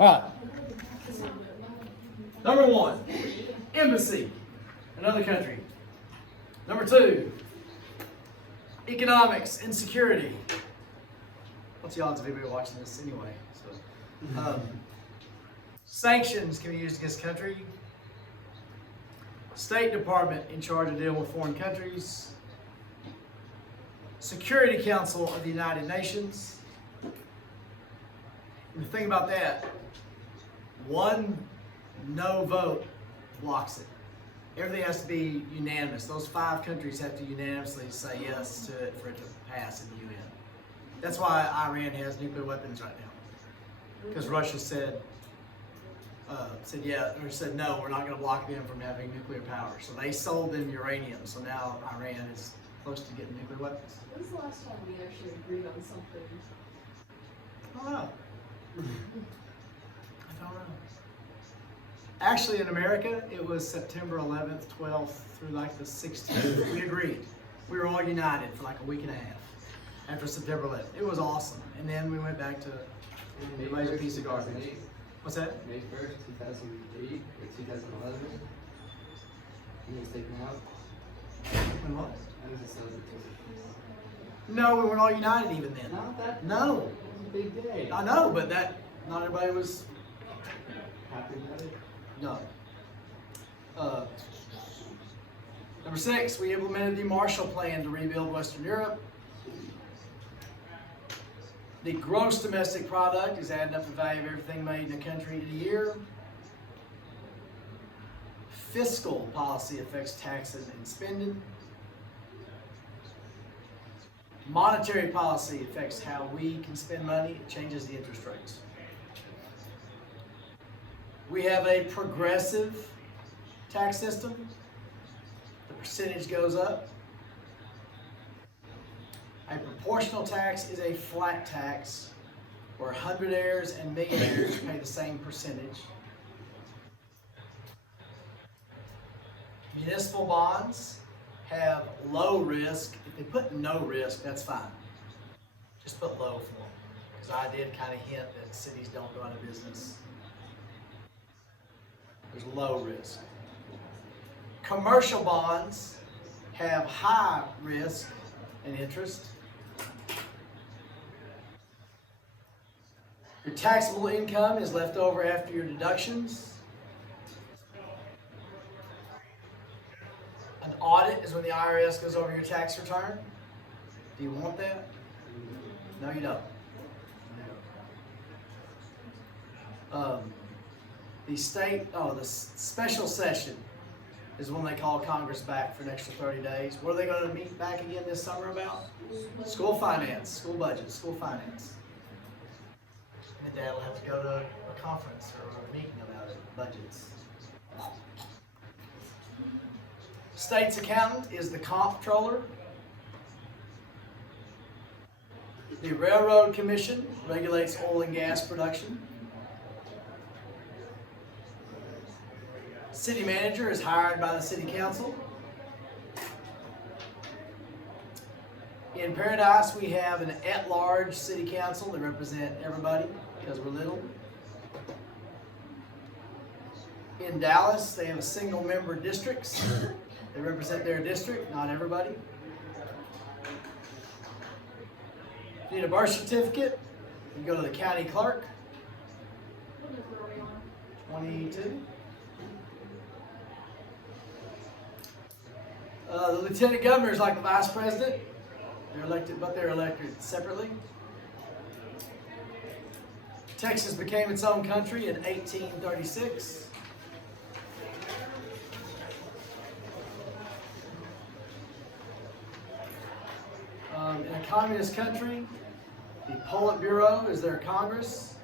All right. Number one, embassy, another country. Number two, economics and security. What's the odds of anybody watching this anyway? So, sanctions can be used against a country. State Department in charge of dealing with foreign countries. Security Council of the United Nations. And the thing about that, one no vote blocks it. Everything has to be unanimous. Those 5 countries have to unanimously say yes to it for it to pass in the UN. That's why Iran has nuclear weapons right now. Because Russia said no, we're not going to block them from having nuclear power. So they sold them uranium. So now Iran is close to getting nuclear weapons. When was the last time we actually agreed on something? I don't know. I don't know. Actually, in America, it was September 11th, 12th through like the 16th. We agreed. We were all united for like a week and a half after September 11th. It was awesome. And then we went back to everybody's a piece of garbage. What's that? May 1st, 2008 or 2011. Can you take them out? When what? When was it celebrated? No, we weren't all united even then. Not that. No. It was a big day. I know, but not everybody was. Happy about it? No. Number 6, we implemented the Marshall Plan to rebuild Western Europe. The gross domestic product is adding up the value of everything made in a country in a year. Fiscal policy affects taxes and spending. Monetary policy affects how we can spend money. It changes the interest rates. We have a progressive tax system. The percentage goes up. A proportional tax is a flat tax where hundredaires and millionaires pay the same percentage. Municipal bonds have low risk. If they put no risk, that's fine. Just put low for them. Because I did kind of hint that cities don't go out of business. There's low risk. Commercial bonds have high risk and interest. Your taxable income is left over after your deductions. An audit is when the IRS goes over your tax return. Do you want that? No, you don't. The special session is when they call Congress back for an extra 30 days. What are they going to meet back again this summer about? School finance, school budget, school finance. And Dad will have to go to a conference or a meeting about it, budgets. State's accountant is the comptroller. The Railroad Commission regulates oil and gas production. City manager is hired by the city council. In Paradise, we have an at-large city council that represent everybody because we're little. In Dallas, they have a single-member districts. They represent their district, not everybody. If you need a birth certificate, you go to the county clerk. 22. The lieutenant governor is like the vice president. They're elected, but they're elected separately. Texas became its own country in 1836. In a communist country, the Politburo is their Congress.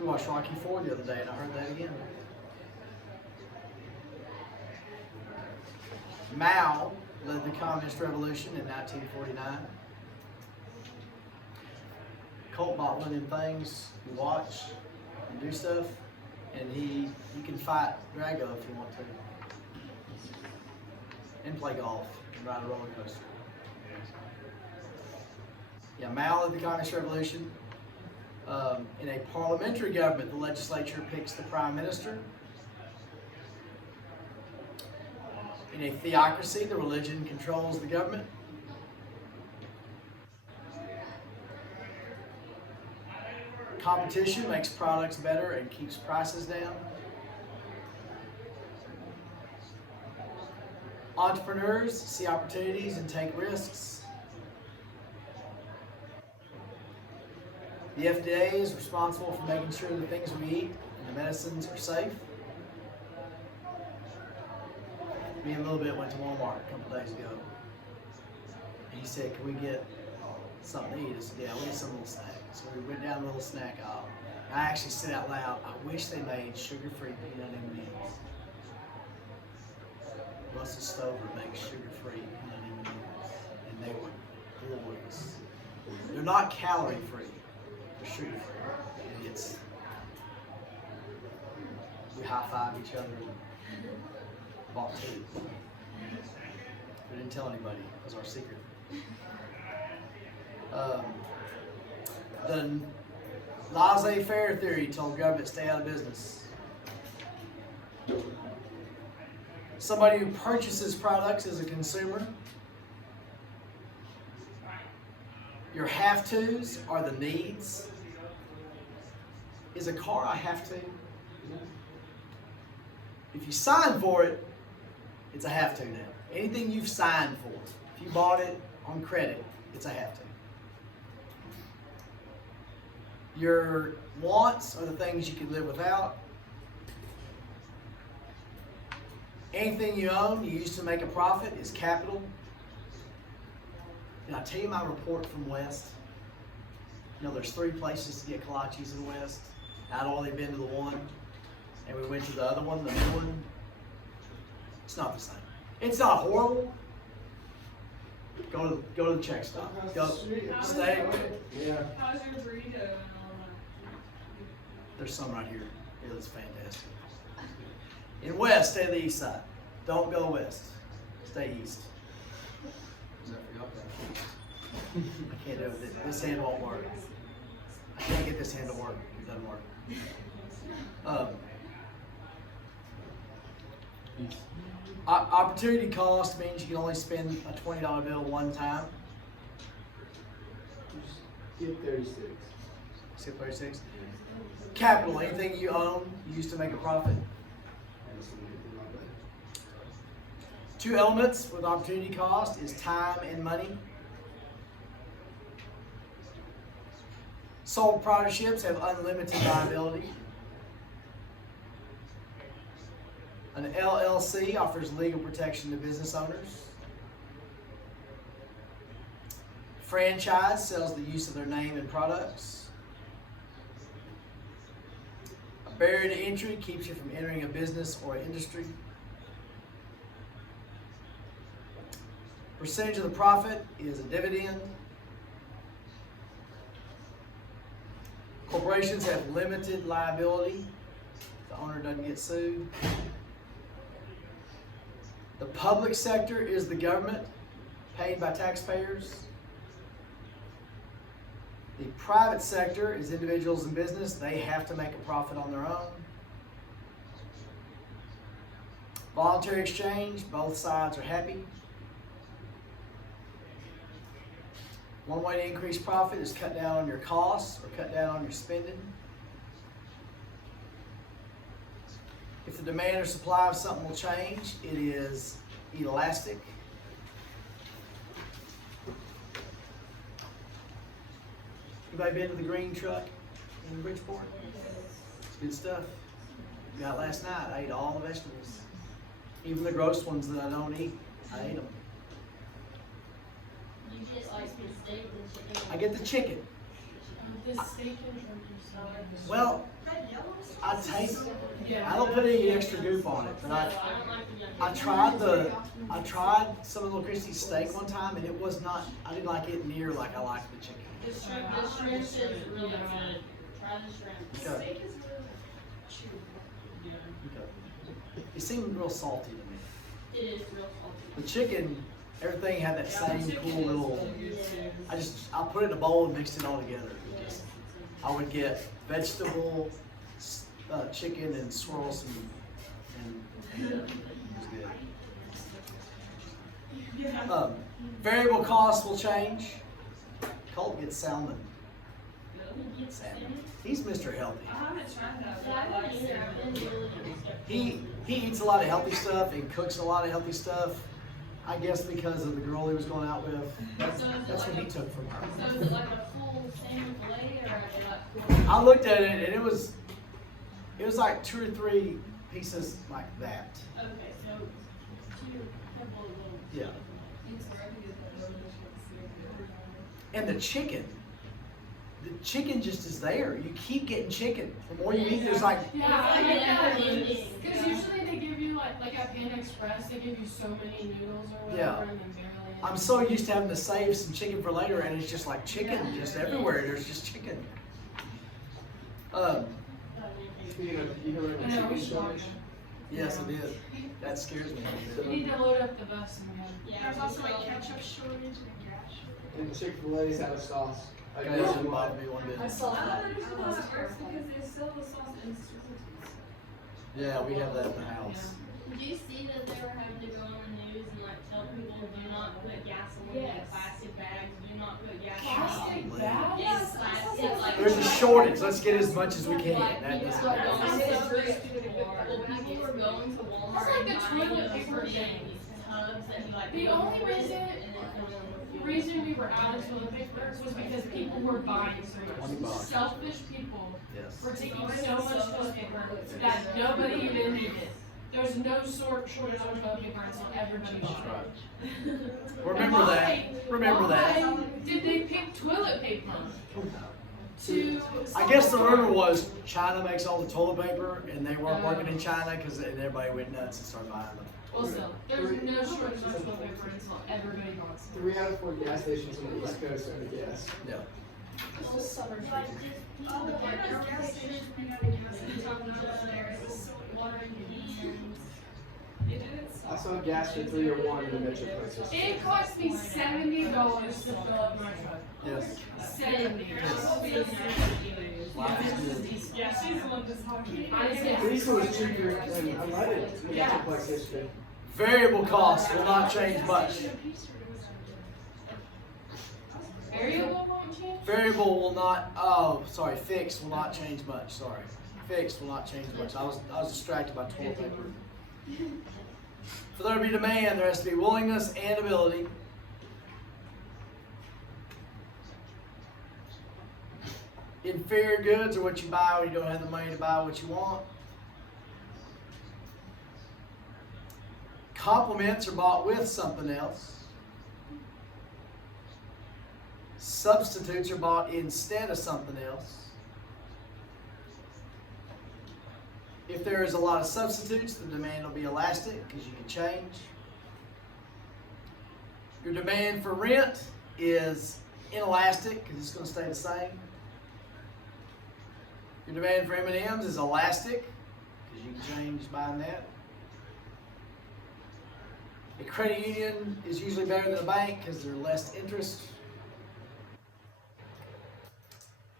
We watched Rocky IV the other day, and I heard that again. Mao led the Communist Revolution in 1949. Colt bought one of them things you watch and do stuff, and you can fight Drago if you want to, and play golf and ride a roller coaster. Yeah, Mao led the Communist Revolution. In a parliamentary government, the legislature picks the prime minister. In a theocracy, the religion controls the government. Competition makes products better and keeps prices down. Entrepreneurs see opportunities and take risks. The FDA is responsible for making sure the things we eat and the medicines are safe. Me and Little Bit went to Walmart a couple days ago. And he said, "Can we get something to eat?" I said, "Yeah, we'll get some little snack." So we went down the little snack aisle. I actually said out loud, "I wish they made sugar-free peanut M&Ms." Russell Stover makes sugar-free peanut M&Ms, and they were glorious. They're not calorie-free, they're sugar-free. Idiots. We high-fived each other and bought two. We didn't tell anybody. It was our secret. The laissez-faire theory told government stay out of business. Somebody who purchases products is a consumer. Your have-tos are the needs. Is a car a have-to? If you sign for it, it's a have-to now. Anything you've signed for, if you bought it on credit, it's a have-to. Your wants are the things you can live without. Anything you own, you use to make a profit, is capital. Did I tell you my report from West? You know, there's 3 places to get kolaches in West. I'd only been to the one, and we went to the other one, the new one. It's not the same. It's not horrible. Go to the check stop. Go stay. Yeah. How's your burrito and all There's some right here. It was fantastic. In West, stay to the east side. Don't go west. Stay east. I can't do it. This hand won't work. I can't get this hand to work. It doesn't work. Opportunity cost means you can only spend a $20 bill one time. Get 36. Skip 36. Capital, anything you own, you use to make a profit. 2 elements with opportunity cost is time and money. Sole proprietorships have unlimited liability. An LLC offers legal protection to business owners. Franchise sells the use of their name and products. A barrier to entry keeps you from entering a business or industry. Percentage of the profit is a dividend. Corporations have limited liability. The owner doesn't get sued. The public sector is the government, paid by taxpayers. The private sector is individuals in business. They have to make a profit on their own. Voluntary exchange, both sides are happy. One way to increase profit is cut down on your costs or cut down on your spending. If the demand or supply of something will change, it is elastic. Anybody been to the green truck in Bridgeport? It's good stuff. Got it last night. I ate all the vegetables. Even the gross ones that I don't eat, I ate them. You just like the steak and chicken. I get the chicken. The steak and turkey salad. Well, I taste. I don't put any extra goop on it, but I don't like the I tried some of Little Christie's steak one time, and it was not. I didn't like it near like I liked the chicken. The shrimp is really good. Try the shrimp. Okay. Steak is really chewy. Okay. It seemed real salty to me. It is real salty. The chicken, everything had that same cool little. Yeah. I put it in a bowl and mixed it all together. I would get vegetable, chicken, and swirls and it was good. Variable costs will change. Colt gets salmon. Salmon. He's Mr. Healthy. I haven't tried that. Yeah, I don't either. I've been really He eats a lot of healthy stuff and cooks a lot of healthy stuff. I guess because of the girl he was going out with. That's what he took from her. So is it like a full salmon fillet or are they like? I looked at it and it was like 2 or 3 pieces like that. Okay, so two, couple of little. Yeah. And the chicken just is there. You keep getting chicken. The more you eat, there's like, Yeah, It's I like get that. never ending. Because usually they give you like at Panda Express, they give you so many noodles or whatever, Yeah. and then barely. I'm so used to having to save some chicken for later, and it's just like chicken just everywhere. There's just chicken. Speaking of, you heard I of know, chicken we should. shortage? Yes, it did. That scares me. We need to load up the bus again. Yeah. There's also a ketchup shortage and a gas shortage. And Chick-fil-A's out of sauce. Okay, that doesn't bother me one bit. I saw I that. don't know I how was it works terrified. because they sell the sauce in certificates. Yeah, we have that in the house. Did you see that they were having to go on the news and like tell people do not put gasoline in Yes. plastic bags, do not put gasoline. Plastic Golly. bags? Yes, plastic, like. There's a shortage. Let's get as much as we can. That People doesn't were matter. going That's to- so Well, people were going to Walmart That's like and the buying toilet those paper for thing. these tubs that he like. The put only in reason- and then fill them with fuel. Reason we were out of toilet paper was because people were buying so $20. much. Selfish people Yes. were taking so much toilet paper that nobody even needed. There's no shortage on toilet paper until everybody bought it. Remember that. Remember that. Why did they pick toilet paper? To. I guess the rumor was China makes all the toilet paper, and they weren't working in China because everybody went nuts and started buying them. Well, still, there's no shortage on toilet paper until everybody wants it. 3 out of 4 gas stations on the East Coast are the gas. Yeah. All the gas stations, we know the gas station there is Water cans. I saw gas for 3 or 1 in the metro places. It cost me $70 to fill up my truck. Yes. 70. Life is good. Yeah, she's the one that's talking. I just get Diesel was cheaper than unleaded in the metro place yesterday. Variable costs will not change much. variable won't change. Variable will not, fixed will not change much, sorry. Fixed will not change much. I was distracted by toilet paper. For there to be demand, there has to be willingness and ability. Inferior goods are what you buy when you don't have the money to buy what you want. Complements are bought with something else. Substitutes are bought instead of something else. If there is a lot of substitutes, the demand will be elastic because you can change. Your demand for rent is inelastic because it's going to stay the same. Your demand for M&Ms is elastic because you can change buying that. A credit union is usually better than a bank because there's less interest.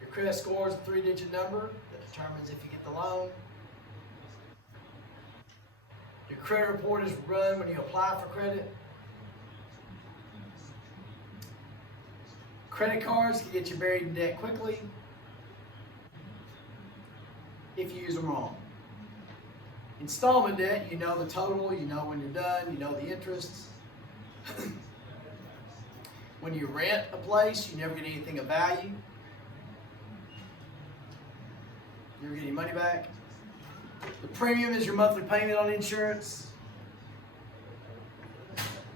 Your credit score is a 3-digit number that determines if you get the loan. Your credit report is run when you apply for credit. Credit cards can get you buried in debt quickly if you use them wrong. Installment debt, you know the total, you know when you're done, you know the interest. When you rent a place, you never get anything of value. You never get any money back. The premium is your monthly payment on insurance.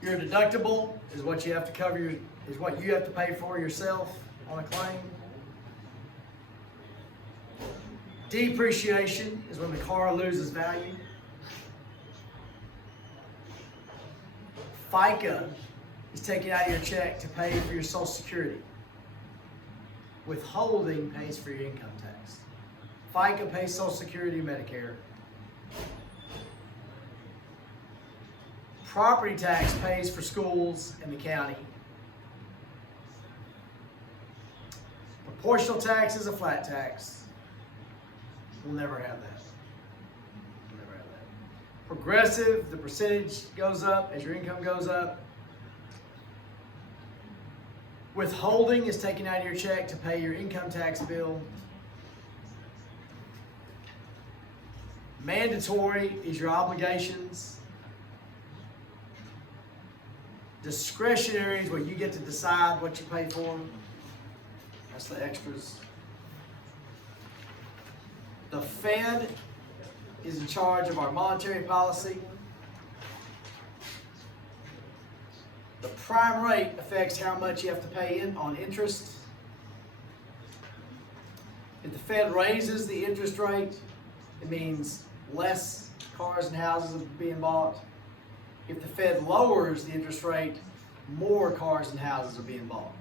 Your deductible is what you have to cover, is what you have to pay for yourself on a claim. Depreciation is when the car loses value. FICA is taken out of your check to pay for your Social Security. Withholding pays for your income tax. FICA pays Social Security and Medicare. Property tax pays for schools and the county. Proportional tax is a flat tax. We'll never have that. We'll never have that. Progressive, the percentage goes up as your income goes up. Withholding is taken out of your check to pay your income tax bill. Mandatory is your obligations. Discretionary is where you get to decide what you pay for. That's the extras. The Fed is in charge of our monetary policy. The prime rate affects how much you have to pay in on interest. If the Fed raises the interest rate, it means less cars and houses are being bought. If the Fed lowers the interest rate, more cars and houses are being bought.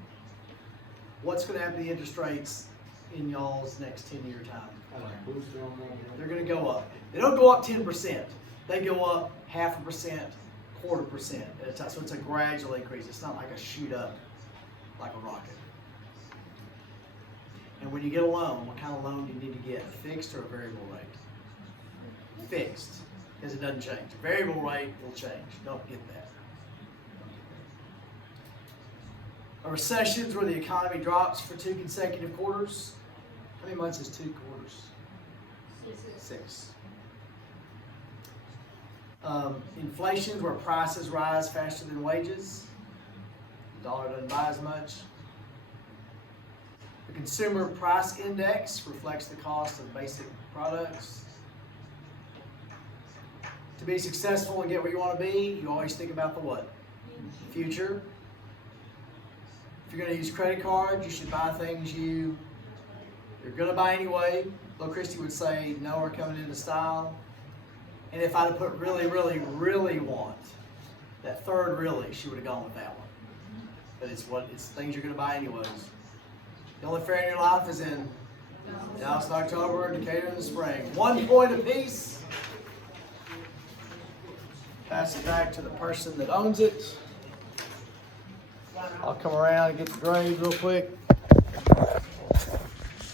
What's going to happen to the interest rates in y'all's next 10-year time? I like booster on that. They're going to go up. They don't go up 10%. They go up 0.5%, 0.25% at a time. So it's a gradual increase. It's not like a shoot up like a rocket. And when you get a loan, what kind of loan do you need to get? A fixed or a variable rate? Fixed, because it doesn't change. A variable rate will change. Don't get that. A recession is where the economy drops for 2 consecutive quarters. How many months is 2 quarters? 6. Inflation is where prices rise faster than wages. The dollar doesn't buy as much. The consumer price index reflects the cost of basic products. To be successful and get where you want to be, you always think about the what? Future. If you're going to use credit cards, you should buy things you're going to buy anyway. Though Christy would say, no, we're coming into style. And if I'd have put really, really, really want, that third really, she would have gone with that one. But it's things you're going to buy anyways. The only fair in your life is in Dallas in October, Decatur in the spring. 1 point apiece. Pass it back to the person that owns it. I'll come around and get the grades real quick.